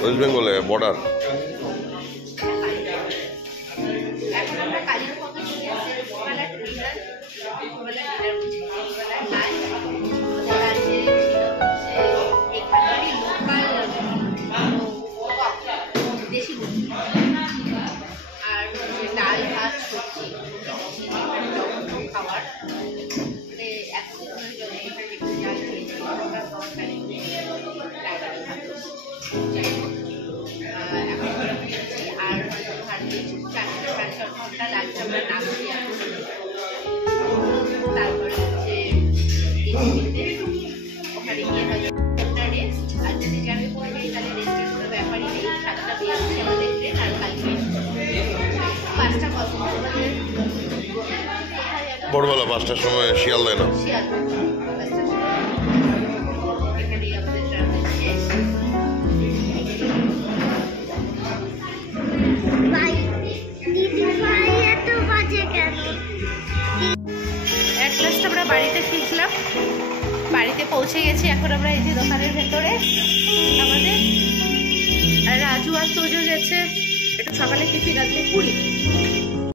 West বেঙ্গলে border. আর ডাল ভাত সবজি খাবার তারপরে হচ্ছে ওখানে গিয়ে হয়তো একটা রেস্ট, আর যদি জানি পড়ে যাই তাহলে রেস্টের কোনো ব্যাপারই নেই। 7টা বেজে আমাদের ট্রেন, আর কালকে 5টা কত ভোরবেলা 5টার সময় শিয়ালদায় না, এখানেই আমাদের ট্রাভেল শেষ। আমরা বাড়িতে ফিরলাম, বাড়িতে পৌঁছে গেছি। এখন আমরা এই যে দোকানের ভেতরে আমাদের রাজু আর তোজো গেছে একটু সকালে টিফিন আনতে পুরি।